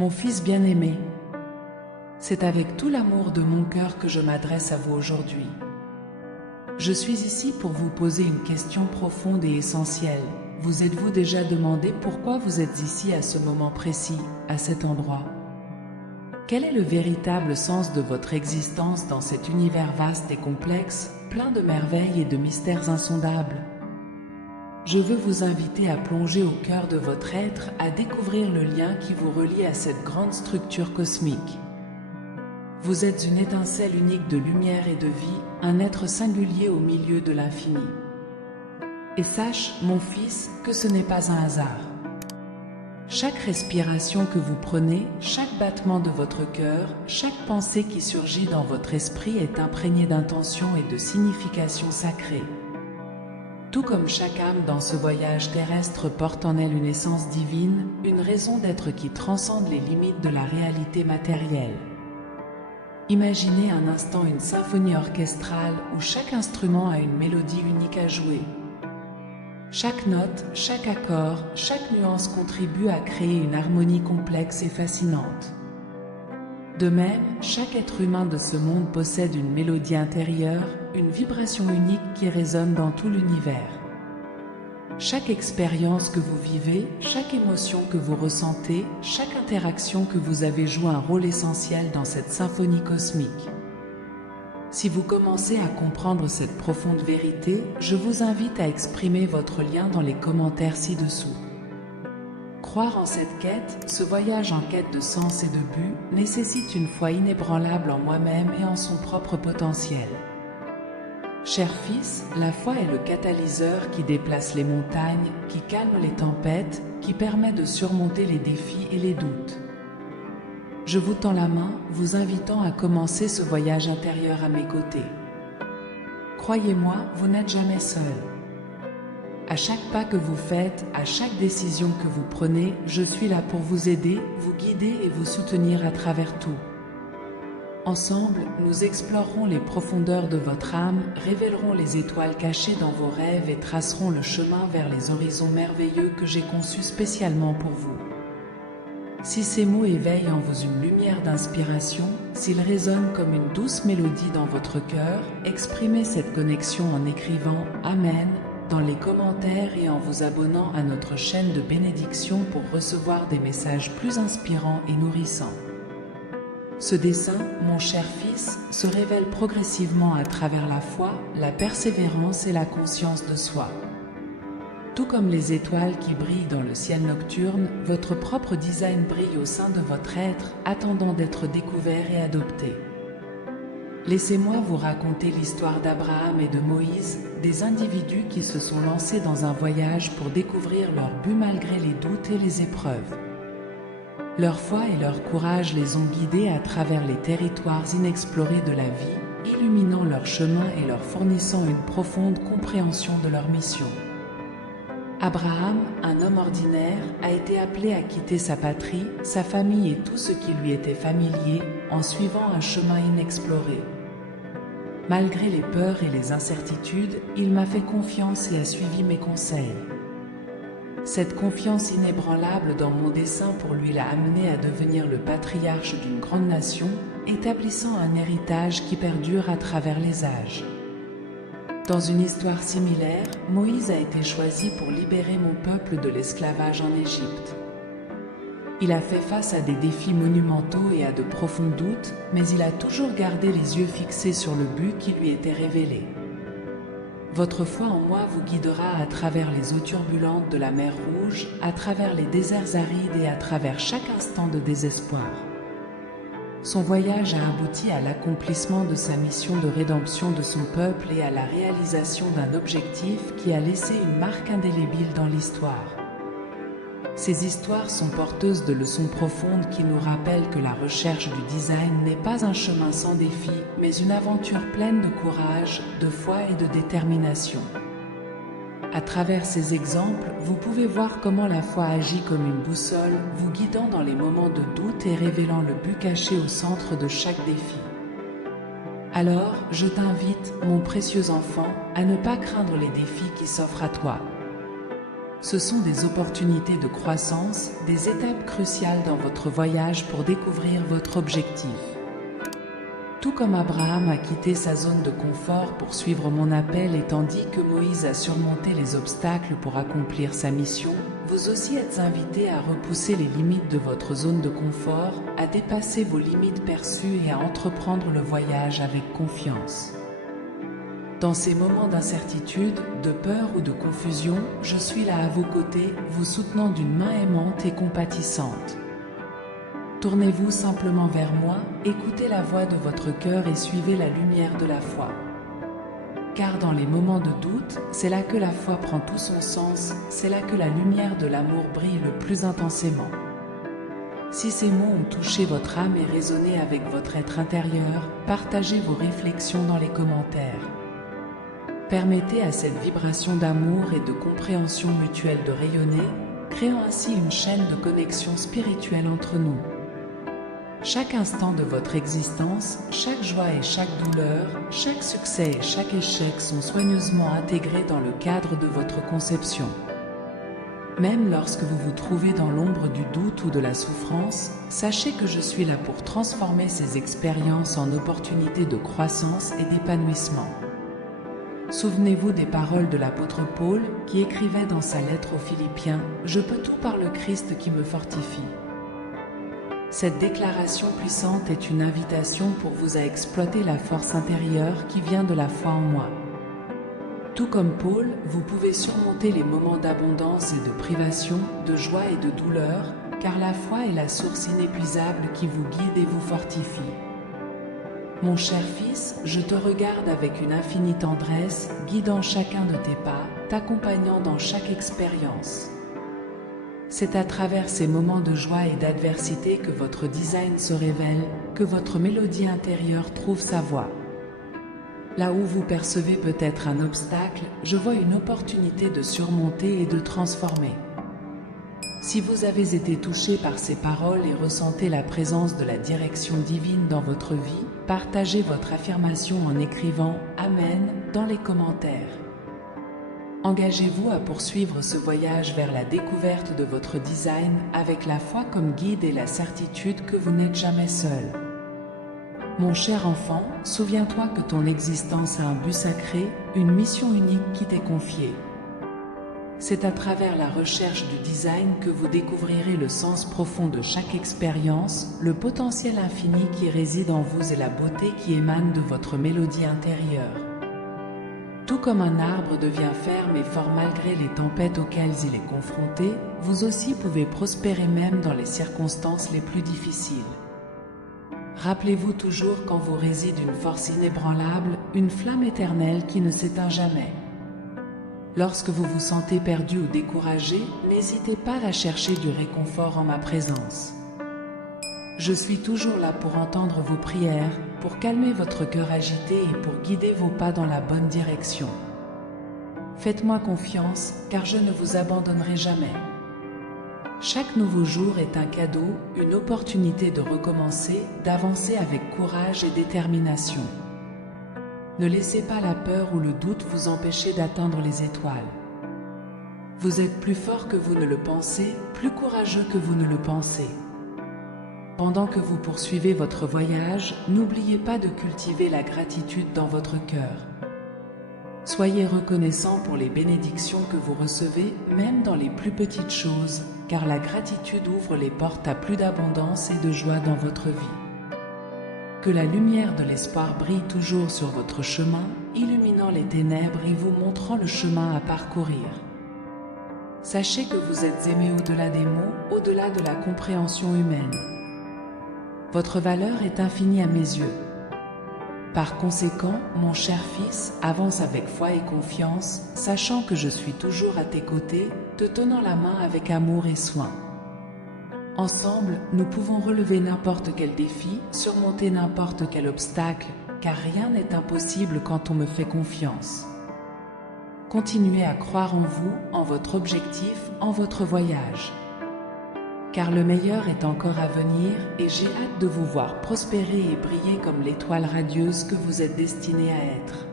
Mon fils bien-aimé, c'est avec tout l'amour de mon cœur que je m'adresse à vous aujourd'hui. Je suis ici pour vous poser une question profonde et essentielle. Vous êtes-vous déjà demandé pourquoi vous êtes ici à ce moment précis, à cet endroit? Quel est le véritable sens de votre existence dans cet univers vaste et complexe, plein de merveilles et de mystères insondables? Je veux vous inviter à plonger au cœur de votre être, à découvrir le lien qui vous relie à cette grande structure cosmique. Vous êtes une étincelle unique de lumière et de vie, un être singulier au milieu de l'infini. Et sache, mon fils, que ce n'est pas un hasard. Chaque respiration que vous prenez, chaque battement de votre cœur, chaque pensée qui surgit dans votre esprit est imprégnée d'intention et de signification sacrée. Tout comme chaque âme dans ce voyage terrestre porte en elle une essence divine, une raison d'être qui transcende les limites de la réalité matérielle. Imaginez un instant une symphonie orchestrale où chaque instrument a une mélodie unique à jouer. Chaque note, chaque accord, chaque nuance contribue à créer une harmonie complexe et fascinante. De même, chaque être humain de ce monde possède une mélodie intérieure, une vibration unique qui résonne dans tout l'univers. Chaque expérience que vous vivez, chaque émotion que vous ressentez, chaque interaction que vous avez joue un rôle essentiel dans cette symphonie cosmique. Si vous commencez à comprendre cette profonde vérité, je vous invite à exprimer votre lien dans les commentaires ci-dessous. Croire en cette quête, ce voyage en quête de sens et de but, nécessite une foi inébranlable en moi-même et en son propre potentiel. Cher fils, la foi est le catalyseur qui déplace les montagnes, qui calme les tempêtes, qui permet de surmonter les défis et les doutes. Je vous tends la main, vous invitant à commencer ce voyage intérieur à mes côtés. Croyez-moi, vous n'êtes jamais seul. À chaque pas que vous faites, à chaque décision que vous prenez, je suis là pour vous aider, vous guider et vous soutenir à travers tout. Ensemble, nous explorerons les profondeurs de votre âme, révélerons les étoiles cachées dans vos rêves et tracerons le chemin vers les horizons merveilleux que j'ai conçus spécialement pour vous. Si ces mots éveillent en vous une lumière d'inspiration, s'ils résonnent comme une douce mélodie dans votre cœur, exprimez cette connexion en écrivant « Amen » dans les commentaires et en vous abonnant à notre chaîne de bénédiction pour recevoir des messages plus inspirants et nourrissants. Ce dessein, mon cher fils, se révèle progressivement à travers la foi, la persévérance et la conscience de soi. Tout comme les étoiles qui brillent dans le ciel nocturne, votre propre design brille au sein de votre être, attendant d'être découvert et adopté. Laissez-moi vous raconter l'histoire d'Abraham et de Moïse, des individus qui se sont lancés dans un voyage pour découvrir leur but malgré les doutes et les épreuves. Leur foi et leur courage les ont guidés à travers les territoires inexplorés de la vie, illuminant leur chemin et leur fournissant une profonde compréhension de leur mission. Abraham, un homme ordinaire, a été appelé à quitter sa patrie, sa famille et tout ce qui lui était familier, en suivant un chemin inexploré. Malgré les peurs et les incertitudes, il m'a fait confiance et a suivi mes conseils. Cette confiance inébranlable dans mon dessein pour lui l'a amené à devenir le patriarche d'une grande nation, établissant un héritage qui perdure à travers les âges. Dans une histoire similaire, Moïse a été choisi pour libérer mon peuple de l'esclavage en Égypte. Il a fait face à des défis monumentaux et à de profonds doutes, mais il a toujours gardé les yeux fixés sur le but qui lui était révélé. Votre foi en moi vous guidera à travers les eaux turbulentes de la mer Rouge, à travers les déserts arides et à travers chaque instant de désespoir. Son voyage a abouti à l'accomplissement de sa mission de rédemption de son peuple et à la réalisation d'un objectif qui a laissé une marque indélébile dans l'histoire. Ces histoires sont porteuses de leçons profondes qui nous rappellent que la recherche du design n'est pas un chemin sans défi, mais une aventure pleine de courage, de foi et de détermination. À travers ces exemples, vous pouvez voir comment la foi agit comme une boussole, vous guidant dans les moments de doute et révélant le but caché au centre de chaque défi. Alors, je t'invite, mon précieux enfant, à ne pas craindre les défis qui s'offrent à toi. Ce sont des opportunités de croissance, des étapes cruciales dans votre voyage pour découvrir votre objectif. Tout comme Abraham a quitté sa zone de confort pour suivre mon appel et tandis que Moïse a surmonté les obstacles pour accomplir sa mission, vous aussi êtes invités à repousser les limites de votre zone de confort, à dépasser vos limites perçues et à entreprendre le voyage avec confiance. Dans ces moments d'incertitude, de peur ou de confusion, je suis là à vos côtés, vous soutenant d'une main aimante et compatissante. Tournez-vous simplement vers moi, écoutez la voix de votre cœur et suivez la lumière de la foi. Car dans les moments de doute, c'est là que la foi prend tout son sens, c'est là que la lumière de l'amour brille le plus intensément. Si ces mots ont touché votre âme et résonné avec votre être intérieur, partagez vos réflexions dans les commentaires. Permettez à cette vibration d'amour et de compréhension mutuelle de rayonner, créant ainsi une chaîne de connexion spirituelle entre nous. Chaque instant de votre existence, chaque joie et chaque douleur, chaque succès et chaque échec sont soigneusement intégrés dans le cadre de votre conception. Même lorsque vous vous trouvez dans l'ombre du doute ou de la souffrance, sachez que je suis là pour transformer ces expériences en opportunités de croissance et d'épanouissement. Souvenez-vous des paroles de l'apôtre Paul qui écrivait dans sa lettre aux Philippiens « Je peux tout par le Christ qui me fortifie ». Cette déclaration puissante est une invitation pour vous à exploiter la force intérieure qui vient de la foi en moi. Tout comme Paul, vous pouvez surmonter les moments d'abondance et de privation, de joie et de douleur, car la foi est la source inépuisable qui vous guide et vous fortifie. Mon cher fils, je te regarde avec une infinie tendresse, guidant chacun de tes pas, t'accompagnant dans chaque expérience. C'est à travers ces moments de joie et d'adversité que votre design se révèle, que votre mélodie intérieure trouve sa voix. Là où vous percevez peut-être un obstacle, je vois une opportunité de surmonter et de transformer. Si vous avez été touché par ces paroles et ressentez la présence de la direction divine dans votre vie, partagez votre affirmation en écrivant « Amen » dans les commentaires. Engagez-vous à poursuivre ce voyage vers la découverte de votre design avec la foi comme guide et la certitude que vous n'êtes jamais seul. Mon cher enfant, souviens-toi que ton existence a un but sacré, une mission unique qui t'est confiée. C'est à travers la recherche du design que vous découvrirez le sens profond de chaque expérience, le potentiel infini qui réside en vous et la beauté qui émane de votre mélodie intérieure. Tout comme un arbre devient ferme et fort malgré les tempêtes auxquelles il est confronté, vous aussi pouvez prospérer même dans les circonstances les plus difficiles. Rappelez-vous toujours qu'en vous réside une force inébranlable, une flamme éternelle qui ne s'éteint jamais. Lorsque vous vous sentez perdu ou découragé, n'hésitez pas à chercher du réconfort en ma présence. Je suis toujours là pour entendre vos prières, pour calmer votre cœur agité et pour guider vos pas dans la bonne direction. Faites-moi confiance, car je ne vous abandonnerai jamais. Chaque nouveau jour est un cadeau, une opportunité de recommencer, d'avancer avec courage et détermination. Ne laissez pas la peur ou le doute vous empêcher d'atteindre les étoiles. Vous êtes plus fort que vous ne le pensez, plus courageux que vous ne le pensez. Pendant que vous poursuivez votre voyage, n'oubliez pas de cultiver la gratitude dans votre cœur. Soyez reconnaissant pour les bénédictions que vous recevez, même dans les plus petites choses, car la gratitude ouvre les portes à plus d'abondance et de joie dans votre vie. Que la lumière de l'espoir brille toujours sur votre chemin, illuminant les ténèbres et vous montrant le chemin à parcourir. Sachez que vous êtes aimé au-delà des mots, au-delà de la compréhension humaine. Votre valeur est infinie à mes yeux. Par conséquent, mon cher fils, avance avec foi et confiance, sachant que je suis toujours à tes côtés, te tenant la main avec amour et soin. Ensemble, nous pouvons relever n'importe quel défi, surmonter n'importe quel obstacle, car rien n'est impossible quand on me fait confiance. Continuez à croire en vous, en votre objectif, en votre voyage. Car le meilleur est encore à venir et j'ai hâte de vous voir prospérer et briller comme l'étoile radieuse que vous êtes destiné à être.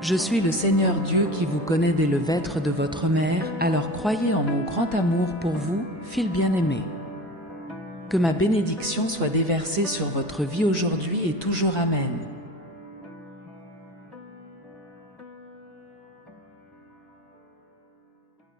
Je suis le Seigneur Dieu qui vous connaît dès le ventre de votre mère, alors croyez en mon grand amour pour vous, fils bien-aimés. Que ma bénédiction soit déversée sur votre vie aujourd'hui et toujours. Amen.